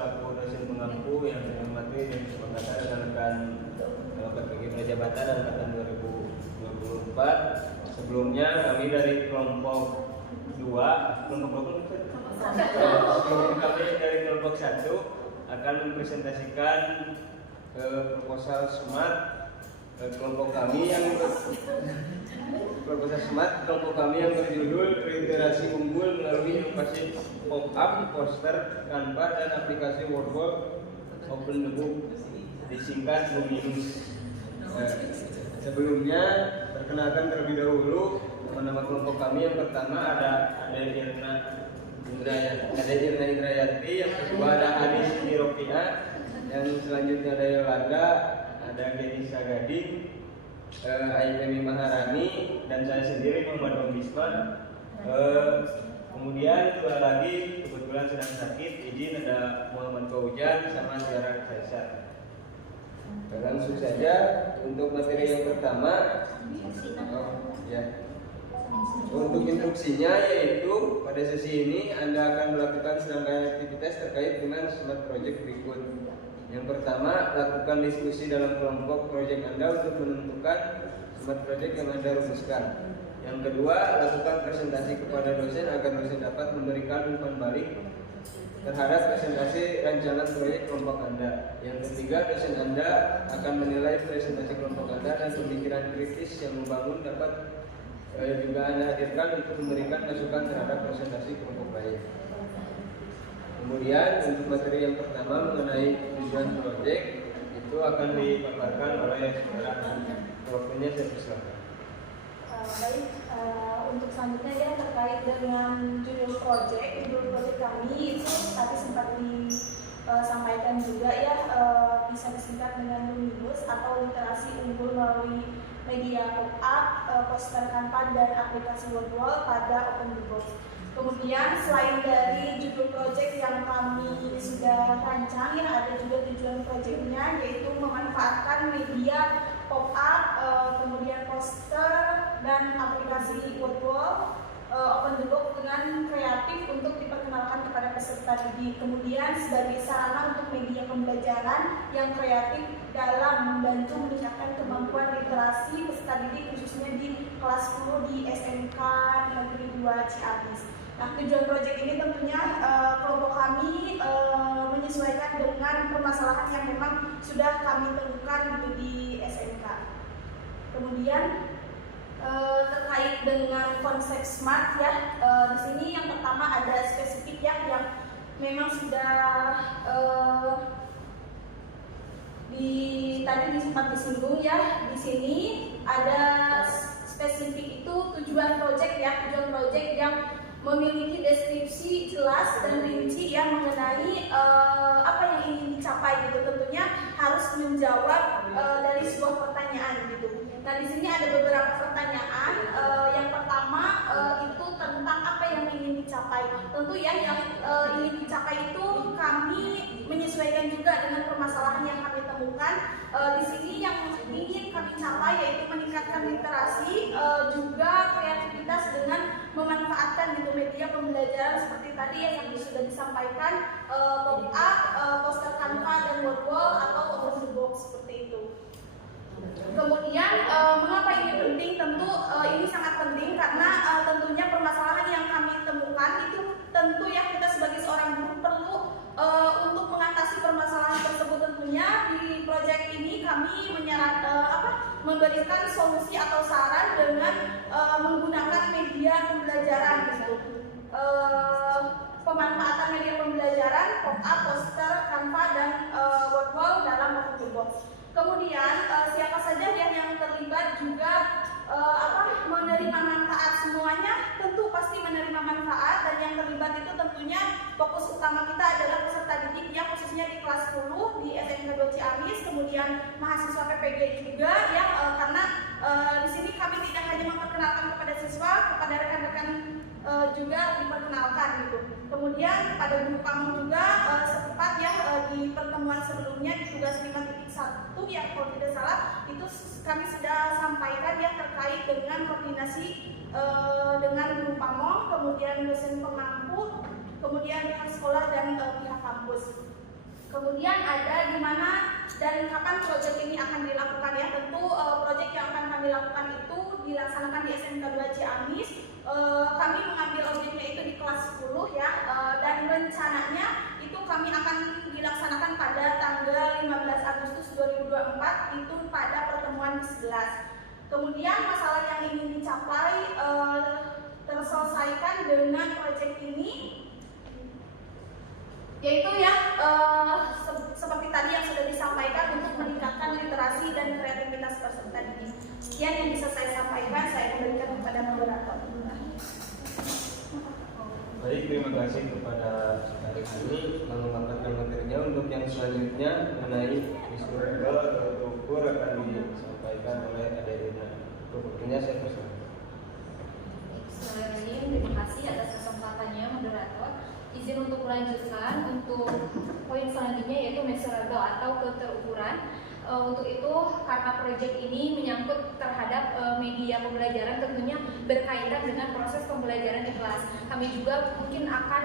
selaku dosen pengampu yang saya hormati dan semangatnya rekan-rekan bagi prajabatan angkatan 2024. Sebelumnya kami dari kelompok 2, kami dari kelompok 1 akan mempresentasikan proposal SMART kelompok kami yang berjudul Literasi Unggul melalui inovasi pop-up, poster, Canva, dan aplikasi Wordwall Open the Book, disingkat BUMINUS. Sebelumnya perkenalkan terlebih dahulu nama kelompok kami. Yang pertama ada Irna Indrayati, yang kedua ada Hadis Rofiah, yang selanjutnya ada Yolanda, ada Denisa Gading, Aitemi Maharani, dan saya sendiri Muhammad Bisman. Kemudian dua lagi kebetulan sedang sakit, izin ada Muhammad Faujan sama Tiara Kaisar. Langsung saja untuk materi yang pertama. Untuk instruksinya yaitu pada sesi ini Anda akan melakukan serangkaian aktivitas terkait dengan SMART Project berikut. Yang pertama, lakukan diskusi dalam kelompok proyek Anda untuk menentukan SMART Project yang Anda rumuskan. Yang kedua, lakukan presentasi kepada dosen agar dosen dapat memberikan umpan balik terhadap presentasi rancangan proyek kelompok Anda. Yang ketiga, dosen Anda akan menilai presentasi kelompok Anda dan pemikiran kritis yang membangun dapat juga Anda hadirkan untuk memberikan masukan terhadap presentasi kelompok lain. Kemudian untuk materi yang pertama mengenai tujuan proyek itu akan dipaparkan oleh saudara. Waktunya saya persilakan. Baik, untuk selanjutnya ya terkait dengan judul proyek kami itu tadi sempat disampaikan juga ya, bisa disingkat dengan BUMINUS atau literasi unggul melalui media pop-up, poster Canva, dan aplikasi Wordwall pada OpenBook. Kemudian selain dari judul proyek yang kami sudah rancang, ya ada juga tujuan proyeknya, yaitu memanfaatkan media pop-up, kemudian poster dan aplikasi Wordwall OpenBook dengan kreatif untuk diperkenalkan kepada peserta didik. Kemudian sebagai sarana untuk media pembelajaran yang kreatif dalam membantu meningkatkan kemampuan literasi peserta didik khususnya di kelas 10 di SMK Negeri 2 Ciamis. Nah, tujuan proyek ini tentunya kelompok kami menyesuaikan dengan permasalahan yang memang sudah kami temukan di SMK. Kemudian terkait dengan konsep SMART ya, di sini yang pertama ada spesifik ya, yang memang sudah tadi sempat disinggung ya. Di sini ada spesifik itu tujuan proyek ya, tujuan proyek yang memiliki deskripsi jelas dan rinci ya mengenai apa yang ingin dicapai gitu. Tentunya harus menjawab dari sebuah pertanyaan gitu. Nah, di sini ada beberapa pertanyaan. Yang pertama itu tentang apa yang ingin dicapai. Tentu ya yang ingin dicapai itu kami menyesuaikan juga dengan permasalahan yang kami temukan. Di sini yang ingin kami capai yaitu meningkatkan literasi, juga kreativitas dengan memanfaatkan gitu media pembelajaran seperti tadi yang sudah disampaikan, pop-up, poster Canva, dan Wordwall atau OpenBook seperti itu. Kemudian mengapa ini penting? Tentu ini sangat penting karena tentunya permasalahan yang kami temukan itu tentu ya kita sebagai seorang guru perlu untuk mengatasi permasalahan tersebut. Tentunya di proyek ini kami memberikan solusi atau saran dengan menggunakan media pembelajaran gitu. Pemanfaatan media pembelajaran, pop-up, poster, Canva, dan Wordwall dalam OpenBook. Kemudian siapa saja yang terlibat juga menerima manfaat. Semuanya tentu pasti menerima manfaat, dan yang terlibat itu tentunya fokus utama kita adalah peserta didik ya, khususnya di kelas 10 di SMK 2 Ciamis, kemudian mahasiswa PPG juga ya, karena di sini kami tidak hanya memperkenalkan kepada siswa, kepada rekan-rekan juga diperkenalkan gitu. Kemudian pada guru kamu juga setepat ya di pertemuan sebelumnya di tugas 5.1 ya kalau tidak salah itu kami sudah sampaikan ya terkait dengan koordinasi dengan guru pamong, kemudian dosen pengampu, kemudian pihak sekolah dan pihak kampus. Kemudian ada di mana dan kapan proyek ini akan dilakukan ya. Tentu proyek yang akan kami lakukan itu dilaksanakan di SMK 2 Ciamis. Kami mengambil objeknya itu di kelas 10 ya, dan rencananya itu kami akan dilaksanakan pada tanggal 15 Agustus 2024 itu pada pertemuan 11. Kemudian masalah yang ingin dicapai terselesaikan dengan proyek ini, yaitu yang seperti tadi yang sudah disampaikan untuk meningkatkan literasi dan kreativitas peserta didik. Sekian yang bisa saya sampaikan, saya kembalikan kepada moderator. Baik, terima kasih kepada adik ini mengembangkan materinya. Untuk yang selanjutnya mengenai historical atau ukur akan disampaikan oleh adik Rina. Waktunya saya persilakan. Bismillahirrahmanirrahim. Terima kasih atas kesempatannya moderator. Izin untuk melanjutkan untuk poin selanjutnya yaitu measurable atau keterukuran. Untuk itu karena proyek ini menyangkut terhadap media pembelajaran, tentunya berkaitan dengan proses pembelajaran di kelas. Kami juga mungkin akan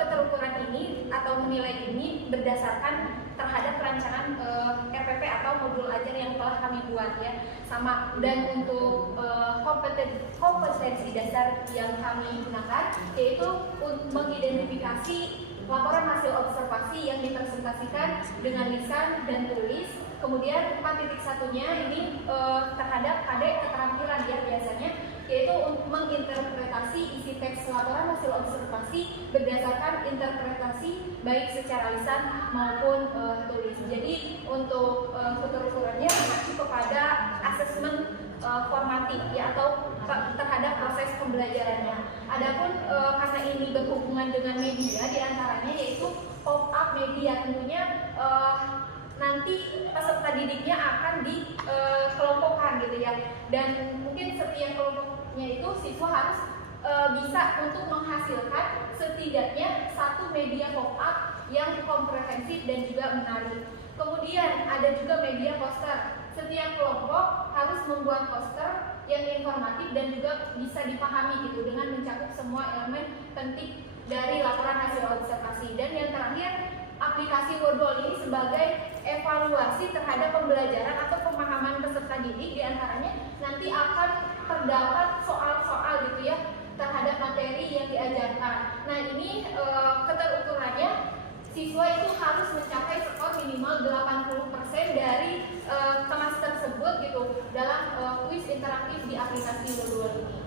keterukuran ini atau menilai ini berdasarkan terhadap rancangan RPP atau modul ajar yang telah kami buat ya, sama. Dan untuk kompetensi dasar yang kami gunakan yaitu mengidentifikasi laporan hasil observasi yang dipresentasikan dengan lisan dan tulis. Kemudian 4.1-nya ini terhadap adik keterampilan ya biasanya, yaitu untuk menginterpretasi isi teks laporan hasil observasi berdasarkan interpretasi baik secara lisan maupun tulis. Jadi untuk keterukurannya mengacu kepada asesmen formatif ya atau terhadap proses pembelajarannya. Adapun karena ini berhubungan dengan media, diantaranya yaitu pop-up media, tentunya nanti peserta didiknya akan dikelompokkan gitu ya, dan mungkin setiap kelompoknya itu siswa harus bisa untuk menghasilkan setidaknya satu media pop-up yang komprehensif dan juga menarik. Kemudian ada juga media poster. Setiap kelompok harus membuat poster yang informatif dan juga bisa dipahami gitu dengan mencakup semua elemen penting dari laporan hasil observasi. Dan yang terakhir, aplikasi Wordwall ini sebagai evaluasi terhadap pembelajaran atau pemahaman peserta didik, diantaranya nanti akan terdapat soal-soal gitu ya terhadap materi yang diajarkan. Nah ini keterukurannya siswa itu harus mencapai skor minimal 80% dari kelas tersebut gitu dalam kuis interaktif di aplikasi Wordwall ini.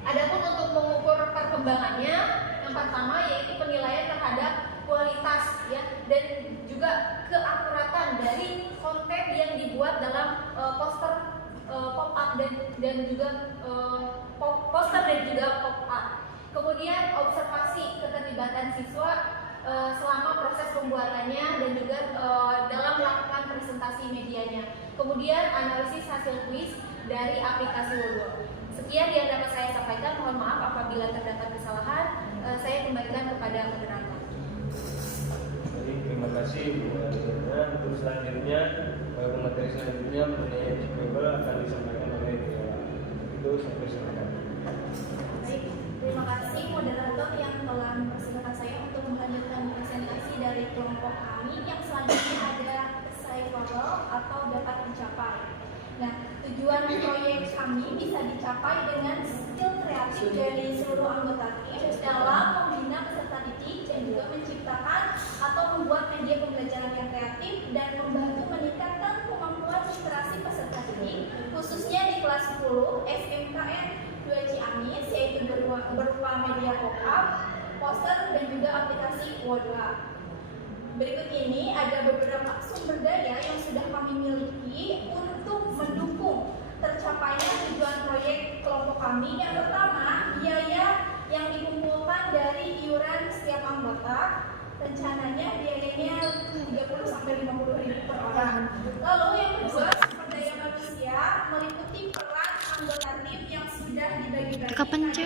Adapun untuk mengukur perkembangannya, yang pertama yaitu penilaian terhadap kualitas ya dan juga keakuratan dari konten yang dibuat dalam poster pop-up dan juga poster dan juga pop-up. Kemudian observasi keterlibatan siswa selama proses pembuatannya dan juga dalam melakukan presentasi medianya. Kemudian analisis hasil kuis dari aplikasi Wordwall. Sekian yang dapat saya sampaikan. Mohon maaf apabila terdapat kesalahan. Saya kembalikan kepada moderator. Baik, terima kasih Bu Adina. Untuk selanjutnya, materi selanjutnya mengenai achievable akan disampaikan oleh itu saya persilakan. Baik, terima kasih moderator yang telah mempersilahkan saya untuk melanjutkan presentasi dari kelompok kami yang selanjutnya ada achievable atau dapat dicapai. Nah, tujuan proyek kami bisa dicapai dengan skill kreatif dari seluruh anggota tim dalam membina peserta didik dan juga menciptakan atau membuat media pembelajaran yang kreatif dan membantu meningkatkan kemampuan literasi peserta didik khususnya di kelas 10 SMKN 2 Ciamis, yaitu berupa media pop-up, poster dan juga aplikasi Wordwall. Berikut ini ada beberapa sumber daya yang sudah kami miliki untuk mendukung tercapainya tujuan proyek kelompok kami. Yang pertama, biaya yang dikumpulkan dari iuran setiap anggota. Rencananya biayanya 30-50 ribu per orang. Lalu yang kedua, sumber daya manusia meliputi peran anggota tim yang sudah dibagi-bagi.